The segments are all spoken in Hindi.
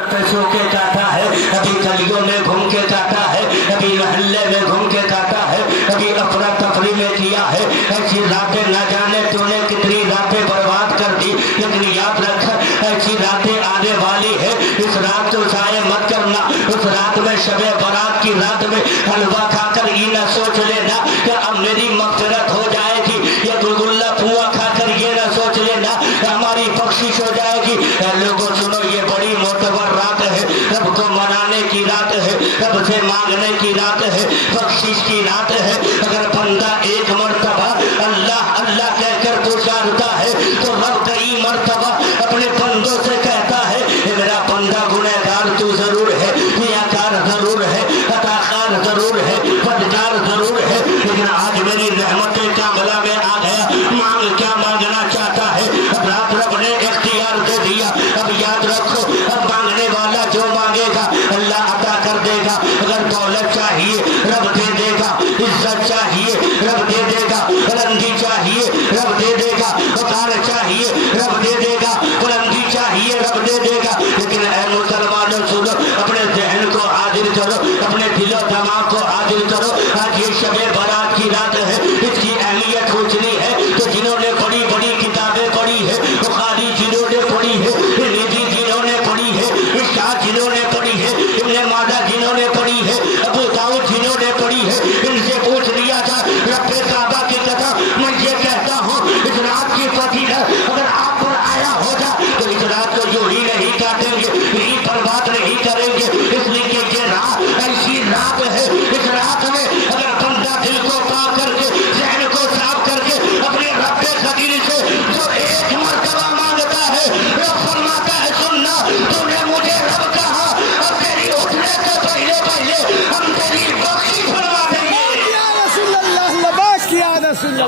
सो के काटा है, अभी गलियों में घूम के काटा है, अभी मोहल्ले में घूम के काटा है, अभी अफरा तफरी में किया है। ऐसी रातें न जाने तूने कितनी रातें बर्बाद कर दी, लेकिन याद रख ऐसी रातें आने वाली है। इस रात को जाए मत करना। उस रात में शबे बारात की रात में हलवा खाकर ये न सोच लेना कि अब मेरी मगफिरत हो जाएगी, या गुलगुल्ला पुआ खाकर ये न सोच लेना हमारी बख्शिश हो जाएगी। लोगों सुनो, ये बड़ी मोतबर रात है, रब को मनाने की रात है, रब से मांगने की रात है, बख्शिश की रात है। अगर बंदा एक मर्तबा अल्लाह अल्लाह कहकर पुकारता है तो रब कई मर्तबा अपने बंदों से कहता है, मेरा बंदा गुनहगार तू जरूर है, रियाकार जरूर है, अताकार जरूर है, बदकार जरूर है, लेकिन आज मेरी रहमतें कामला में आ गया। मांग क्या मांगना चाहता है, अब रात रब ने इख्तियार दे दिया। अब याद रखो, अब मांगने वाला जो मांगेगा अल्लाह अता कर देगा। अगर दौलत चाहिए रब दे देगा, इज्जत चाहिए रब दे देगा, बुलंदी चाहिए रब दे देगा, वकार चाहिए रब दे देगा, बुलंदी चाहिए रब दे देगा। लेकिन ऐ मुसलमानों सुनो, अपने जहन को हाजिर करो, अपने दिलो दिमाग को हाजिर करो। आज ये शबे बारात की रात है, इसकी अहमियत पूछनी है तो जिन्होंने बड़ी बड़ी किताबें पढ़ी है, बुखारी जिन्होंने पढ़ी है, निजी जिन्होंने पढ़ी है, इशाह जिन्होंने पढ़ी है, इब्ने माजा जिन्होंने पढ़ी है, अबू दाऊद जिन्होंने पढ़ी है, इनसे पूछ लिया था रब्बे काबा की कथा। मैं ये कहता हूँ, इस रात की फजीलत अगर आप पर आया होगा तो इस रात को यूं ही नहीं काटेंगे, यही बर्बाद नहीं करेंगे, इसलिए कि ये रात ऐसी रात है। इस रात में अगर बंदा दिल को पाक करके, जहन को साफ करके अपने रब्बे खदीर से जो एक मर्तबा मांगता है, वो फरमाता है, सुनना तूने मुझे रब कहा, अब तेरी उठने से पहले पहले हम तेरी बख्शी फरमा देंगे।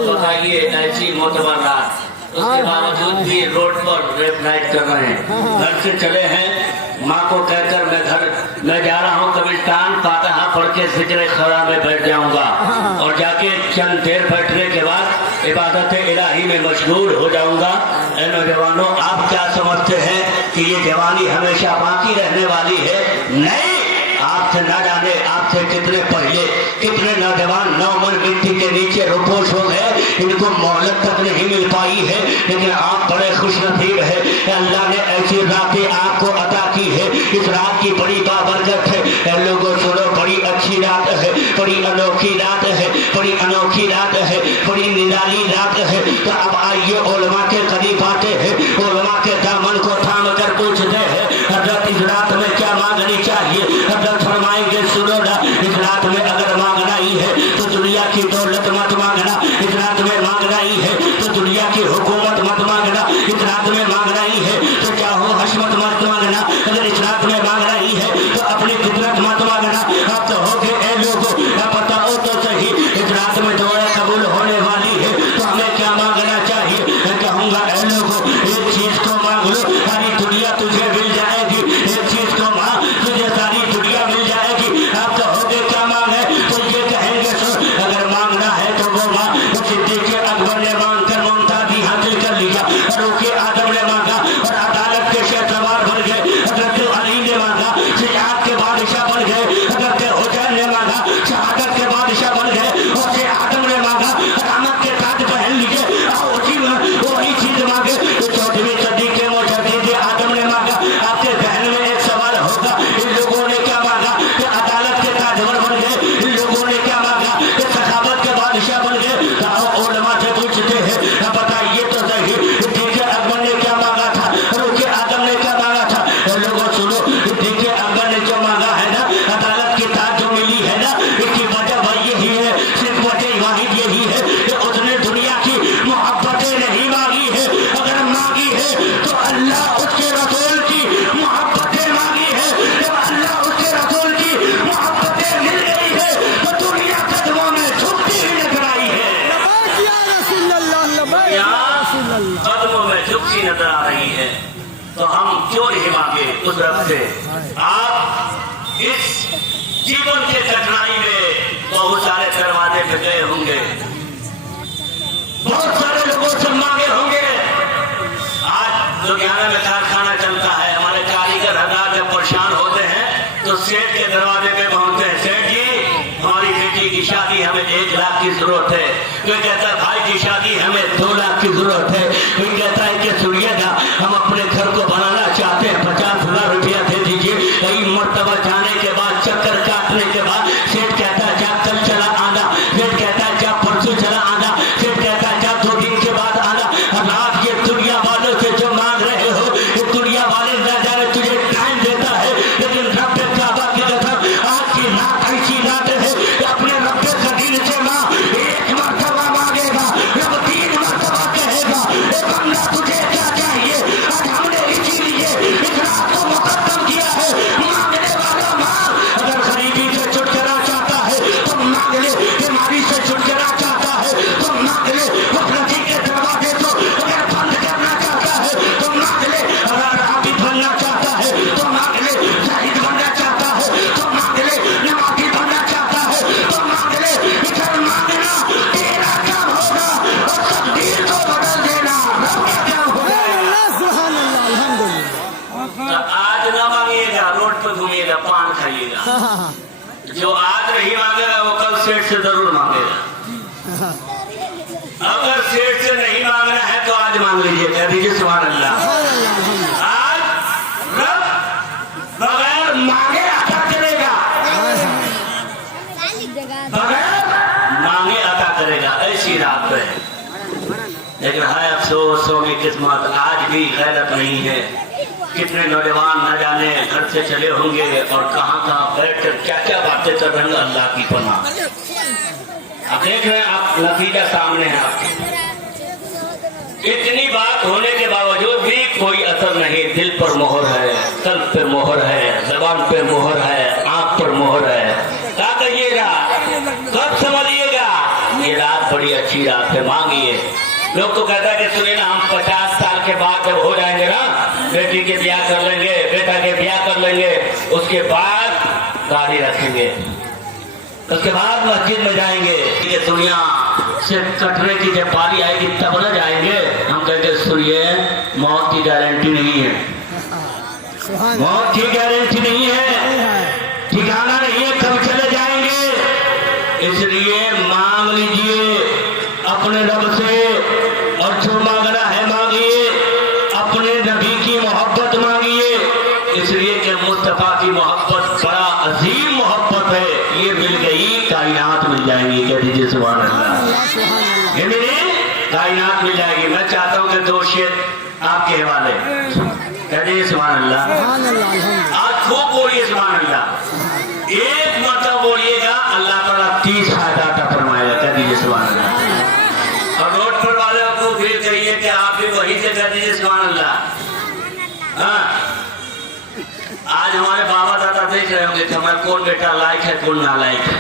बताइए ऐसी मोतबर रात, उसके बावजूद भी रोड पर रेप नाइट कर रहे हैं। घर से चले हैं, माँ को कहकर मैं जा रहा हूँ कब्रिस्तान, फातिहा पढ़ के जिक्र खरा में बैठ जाऊंगा और जाके चंद देर बैठने के बाद इबादत इलाही में मशगूल हो जाऊंगा। ऐ नौजवानों, आप क्या समझते हैं कि ये जवानी हमेशा बाकी रहने वाली है? नहीं, आपसे ना जाने आपसे कितने पहले कितने नौजवान नौमन मिट्टी के नीचे रुपोश हो गए, इनको मोहलत तक नहीं मिल पाई है। लेकिन आप बड़े खुश नसीब है, अल्लाह ने ऐसी रातें आपको अता की है। इस रात की बड़ी बाबरकत है। लोगों सुनो, बड़ी अच्छी रात है, बड़ी अनोखी रात है, बड़ी अनोखी रात है, बड़ी निराली रात है। तो अब आइए उलमा के करीब आते हैं, उलमा के दामन को थाम कर पूछते हैं, हजरत इस रात में क्या मांगनी चाहिए? हजरत फरमाएंगे, सुनो ना, इस रात में अगर मांगना ही है तो दुनिया की दौलत मत मांगना, इस रात में मांगना ही है तो दुनिया की हुकूमत मत मांगना, इस रात में मांगना ही है तो चाहो हशमत मत मांगना, अगर इस रात में मांगना ही है तो अपनी फितरत मत मांगना। आप तो हो गए ऐ लोगों, बताओ तो सही, इस रात में दुआ कबूल होने वाली है तो हमें क्या मांगना चाहिए? मैं कहूँगा, ऐ लोगों, एक चीज को मांग लो, सारी दुनिया तुझे मिल जाएगी। एक चीज को मांग, तुझे सारी दुनिया मिल जाएगी। आप कहोगे क्या मांग है? तो ये कहेंगे, सुन, अगर मांगना है तो वो मांग। सिद्दीक़ अकबर ने मांग कर मुमताज़ी हासिल कर लिया, फारूक़ आज़म ने मांगा और अदालत के शहसवार बन गए। हज़रत अली ने मांगा, सियाहत के बादशाह बन गए। हज़रत हुसैन ने मांगा, शहादत के बादशाह बन गए। और से आदम ने मांगा, अदामत के ताज पहन लिए। वही चीज मांगे तो 14वीं सदी के मुजद्दिद आदम ने मांगा। आपके जहन में एक सवाल होगा, इन लोगों ने क्या मांगा कि अदालत के ताजवर बन गए? इन लोगों ने क्या मांगा कि सखावत के बादशाह बन गए? तो उलमा से पूछते हैं, बताइए तो सही, सिद्दीक़ अकबर ने क्या मांगा था? फारूक़ आज़म ने क्या मांगा था? लोगों सुनो, सिद्दीक़ अकबर ने जो मांगा है ना, अदालत की ताज जो मिली है ना, इसकी वजह वही यही है, सिर्फ वजह वाहिद यही है कि उसने दुनिया की मोहब्बतें नहीं मांगी है। अगर मांगी है तो अल्लाह उसके रसूल की मोहब्बतें मांगी है। जब अल्लाह उसके रसूल की मोहब्बतें मिल गई है तो दुनिया कदमों में झुकती ही नजर आई है, कदमों में झुकती नजर आ रही है। तो हम क्यों नहीं मांगे उस रब से? आप इस जीवन के कठिनाई में बहुत सारे दरवाजे पे गए होंगे, बहुत सारे लोगों से मांगे होंगे। आज लुधियाना में कारखाना चलता है, हमारे कारीगर हजार परेशान होते हैं तो सेठ के दरवाजे पे पहुंचते हैं, सेठ जी हमारी बेटी की शादी हमें 1 लाख की जरूरत है। कोई कहता है भाई की शादी हमें 2 लाख की जरूरत है। कोई कहता है कि सुनिएगा हम अपने घर को बनाना चाहते हैं, 50,000 रुपया दे दीजिए। कई मर्तबा जाने के बाद, चक्कर काटने के बाद सेठ कहता है जा कल चला आना, सेठ कहता है जा परसों चला आना, सेठ कहता है जा 2 दिन के बाद आना। और आज ये दुनिया वालों से जो मांग रहे हो, ये दुनिया वाले न जाने तुझे टाइम देता है, लेकिन रब काबा की कसम आज की रात ऐसी रात है कि अपने रब कदीर से मां 1 मर्तबा मांगेगा, रब 3 मर्तबा कहेगा ए बंदा तुझे क्या चाहिए। आज हमने इसीलिए इस रात को मुकद्दम किया है। मांगने वाला मांग, अगर गरीबी से छुटकारा चाहता है तो मांग ले, बीमारी से छुटकारा चाहता है तो मांग ले, गफलती के दरवाजे को अगर बंद करना चाहता है तो मांग ले, अगर आबिद बनना चाहता है तो मांग ले, जाहिद बनना चाहता है तो मांग ले, नमाजी बनना चाहता है तो मांग ले। इधर मांगना तेरा काम होगा और तकदीर को बदल देना रब का काम होगा। सुभान अल्लाह, अल्हम्दुलिल्लाह। तो आज ना मांगिएगा, रोड पर घूमिएगा, पान खाइएगा। जो आज नहीं मांगेगा वो कल सेठ से जरूर मांगेगा। अगर सेठ से नहीं मांगना है तो आज मांग लीजिए, कह दीजिए सुभान अल्लाह। आज रब बगैर मांगे अता करेगा, बगैर मांगे अता करेगा, ऐसी रात है। लेकिन है अफसोसों की किस्मत, आज भी गैरत नहीं है। कितने नौजवान न जाने घर से चले होंगे और कहां कहां बैठ कर क्या क्या बातें कर रहे हैं, अल्लाह की पनाह। आप देख रहे हैं, आप नतीजा सामने है आपके। इतनी बात होने के बावजूद भी कोई असर नहीं। दिल पर मोहर है, कल्ब पे मोहर है, जबान पे मोहर है, आंख पर मोहर है। क्या कहिएगा, कब समझिएगा ये रात बड़ी अच्छी रात है, मांगिए। लोग तो कहता है कि सुनिए ना, हम 50 साल के बाद जब हो जाएंगे ना, बेटी के ब्याह कर लेंगे, बेटा के ब्याह कर लेंगे, उसके बाद गाड़ी रखेंगे, उसके बाद मस्जिद में जाएंगे। ये दुनिया से कटने की जब बारी आएगी तब न जाएंगे। हम कहेंगे सुनिए, मौत की गारंटी नहीं है, मौत की गारंटी नहीं है, ठिकाना नहीं है, कब चले जाएंगे। इसलिए मांग लीजिए अपने रब से, और जो मांगना है मांगिए, अपने नबी की मोहब्बत मांगिए। इसलिए कि मुस्तफा की मोहब्बत बड़ा अजीम मोहब्बत है, ये मिल गई कायनात मिल जाएगी। कह दीजिए सुभान अल्लाह, ये मेरी कायनात मिल जाएगी। मैं चाहता हूँ कि 2 शेर आपके हवाले, कह दीजिए सुभान अल्लाह। आज खूब बोलिए सुभान अल्लाह, एक मतलब बोलिएगा, अल्लाह ताला 30 फायदा अता फरमाएगा। कह दीजिए सुभान अल्लाह। और रोड पर वाले को फिर कहिए कि आप भी वही से कह दीजिए सुभान अल्लाह। हाँ, आज हमारे बाबा दादा देख रहे होंगे कि हमारा कौन बेटा लायक है, कौन नालायक है।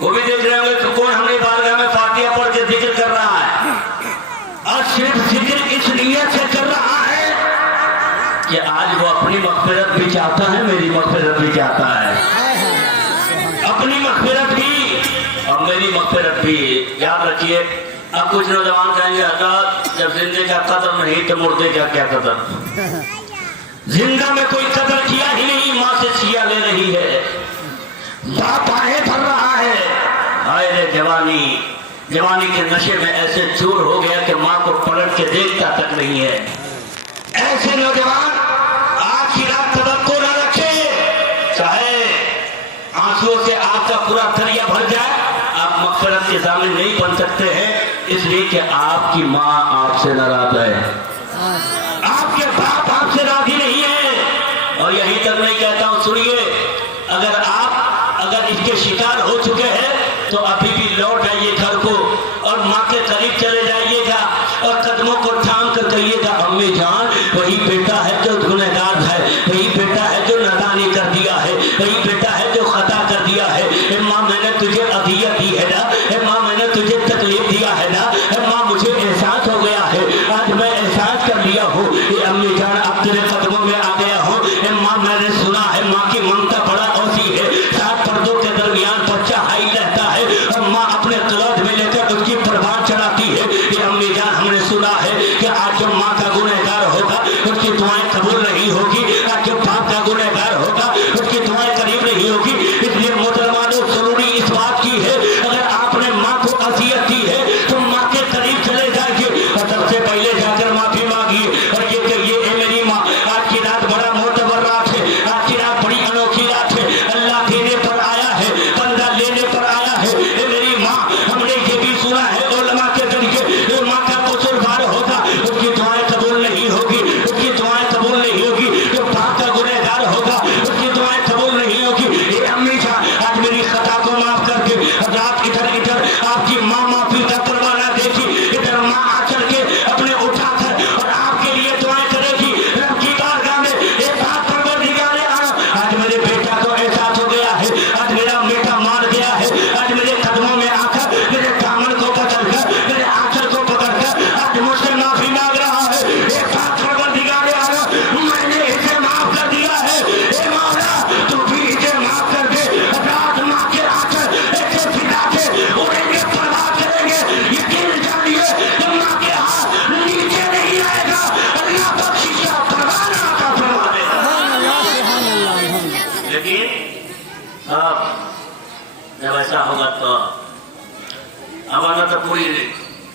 वो भी देख रहे होंगे कि कौन हमारी बारगाह में फातिहा पढ़ के जिक्र कर रहा है, और सिर्फ जिक्र इस नीयत से कर रहा है कि आज वो अपनी मग़फ़िरत भी चाहता है, मेरी मग़फ़िरत भी चाहता है, अपनी मग़फ़िरत भी और मेरी मग़फ़िरत भी। याद रखिए, अब कुछ नौजवान कहेंगे हज़रत जब जिंदे का कदर नहीं तो मुर्दे का क्या कदर। जिंदा में कोई कदर किया ही नहीं, माँ से छिया ले रही है, बाप आहे भर रहा है। हाय रे जवानी, जवानी के नशे में ऐसे चूर हो गया कि माँ को पलट के देखता तक नहीं है। ऐसे नौजवान आज की रात तवक्को न रखे, चाहे आंसुओं से आपका पूरा दरिया भर जाए, आप मग़फ़िरत के सामने नहीं बन सकते हैं, इसलिए कि आपकी माँ आपसे नाराज है, आपके बाप आपसे राजी नहीं है। और यही तक नहीं कहता हूं, सुनिए, अगर इसके शिकार हो चुके हैं तो अभी भी लौट आइए घर को और माँ के करीब चले जाइएगा और कदमों को थाम कर कहिएगा, अम्मी जान वही बेटा है जो गुनहगार है, वही बेटा है जो नादानी कर दिया है, वही बेटा है जो खता कर दिया है। माँ मैंने तुझे अदियत दी है ना, माँ मैंने तुझे तकलीफ दिया है ना, माँ मुझे एहसास हो गया है, आज मैं एहसास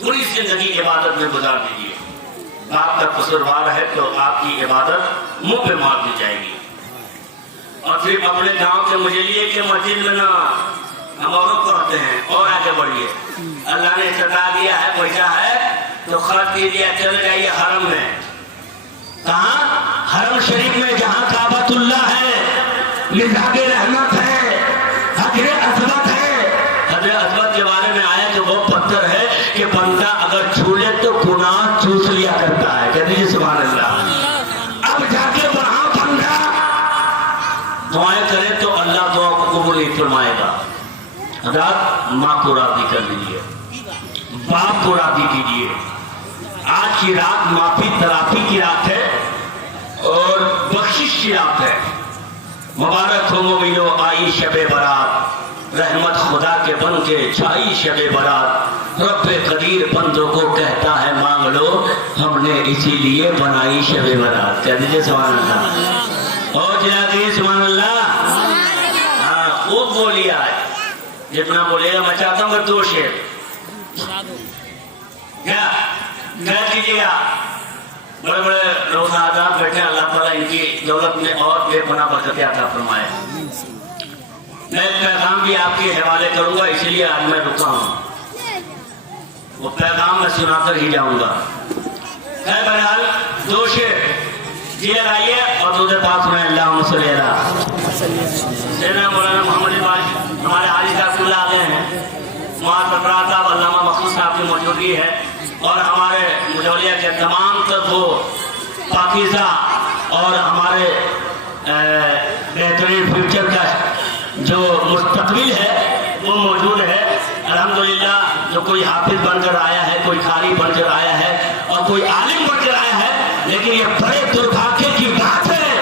पूरी जिंदगी इबादत में गुजार दीजिए। बाप का कसूरवार है तो आपकी इबादत मुंह पे मार दी जाएगी। और फिर अपने गांव के मुझे लिए कि मस्जिद में ना हम औरों पढ़ते हैं और आगे बढ़िए। अल्लाह ने सता दिया है, पैसा है तो खर्च कीजिए, चल जाइए हरम में। कहाँ? हरम शरीफ में जहाँ काबतुल्लाह है, मिज़ाब रहमत है, हजरे अस्वद है। हजरे अस्वद के बारे में आया कि वो पत्थर है कि बंदा अगर छू ले तो गुनाह चूस लिया करता है। कह दीजिए सुभान अल्लाह। अब जाके वहाँ बंदा दुआएं करे तो अल्लाह दुआ को कबूल नहीं फरमाएगा। रात माँ को राजी कर लीजिए, बाप को राजी कीजिए। आज की रात माफी तलाफी की रात है और बख्शिश की रात है। मुबारक हो मोमिनो आई शबे बारात, रहमत खुदा के बन के छाई शबे बारात। रब्बे कदीर बंदों को कहता है मांग लो, हमने इसीलिए बनाई शबे बारात। कह दीजिए सुभान अल्लाह। और जिला सुभान अल्लाह। हाँ खूब बोलिए, आज जितना बोलेगा मैं चाहता हूँ कि 2 शेर क्या कह कीजिएगा। बड़े बड़े लोग आजाद बैठे, अल्लाह ताला इनकी दौलत में और बेपनाह बरकत अता फरमाए। मैं पैगाम भी आपके हवाले करूंगा, इसलिए आज मैं रुका हूँ। वो पैगाम मैं सुनाकर ही जाऊंगा। बहरहाल 2 शेर जी लाइए और दूसरे पास में अल्लाह मौलाना मोहम्मद इकबाल हमारे हाजी साहब आ गए हैं। वहाँ सरफराज साहब, अल्लामा मखसूस साहब की मौजूदगी है और हमारे मुजौलिया के तमाम तक वो पाकीज़ा और हमारे बेहतरीन फ्यूचर का जो मुस्तकबिल है वो मौजूद है। अल्हम्दुलिल्लाह जो कोई हाफिज बनकर आया है, कोई कारी बनकर आया है और कोई आलिम बनकर आया है। लेकिन ये बड़े दुर्भाग्य की बात है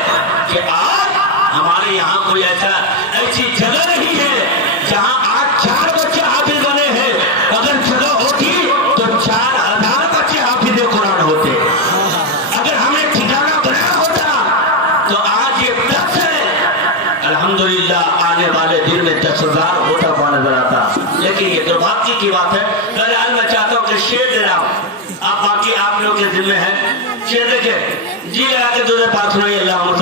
कि आज हमारे यहाँ कोई ऐसी जगह नहीं है जहाँ आज 4 बच्चे हाफिज बने हैं। अगर जगह होती तो 4000 बच्चे हाफिज कुरान होते। अगर हमें ठिकाना बनाया होता तो आज ये 10 है। अल्हम्दुलिल्लाह आने वाले दिन में 10,000 होता हुआ नजर आता। लेकिन ये दुर्भाग्य की बात है। बहरहाल मैं चाहता हूँ कि शेर दे रहा हूँ, आप बाकी आप लोग के जिम्मे है। शेर देखे जी लगा के दूसरे पास सुनाइए। अल्लाह मोहम्मद